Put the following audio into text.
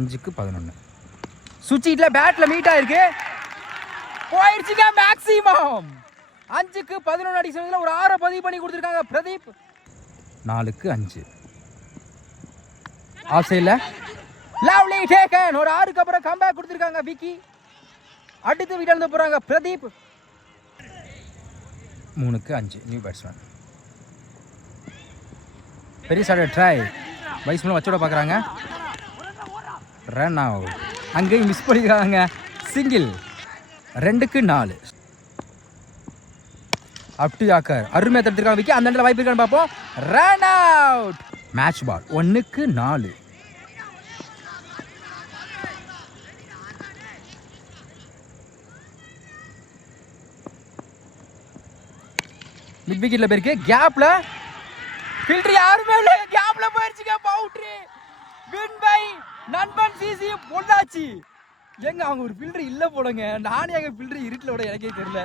5க்கு 11. சுவிட்ச்ல பேட்ல meet ஆயிருக்கு. போயிடுச்சுங்க maximum. 5க்கு 11 அடி சமயத்தில் ஒரு 6 பதிவு பண்ணி கொடுத்துருக்காங்க பிரதீப். 4க்கு 5. ஆஃப் சைடில் லவ்லி டேக்கன். ஒரு 6க்கு அப்புறம் கம்பேக் கொடுத்துருக்காங்க விக்கி. அடுத்து வீட்டில் போகிறாங்க பிரதீப். 3க்கு 5 new batsman. பெரிய சாட ட்ரை வைஸ் மூலம் வச்சோட பார்க்குறாங்க. Run out. அங்கேயும் மிஸ் பண்ணிக்கிறாங்க. சிங்கிள். 2க்கு 4. Up to yorker. அருமையாக தடுத்துருக்காங்க விக்கி. அந்த இடத்துல வாய்ப்பு இருக்கான்னு பார்ப்போம். Run out. Match ball. 1க்கு 4. மிட் விக்கெட்ல போயிருக்கு. கேப்ல ஃபில்டர் யாருமே இல்லை. கேப்ல போயிருச்சுங்க. பவுண்டரி. வின் பை நண்பன் சிசி பொள்ளாச்சி. எங்க அவங்க ஒரு ஃபில்டர் இல்லை போடுங்க. நானே எங்க ஃபில்டர் இருட்டில் விட எனக்கே தெரியல.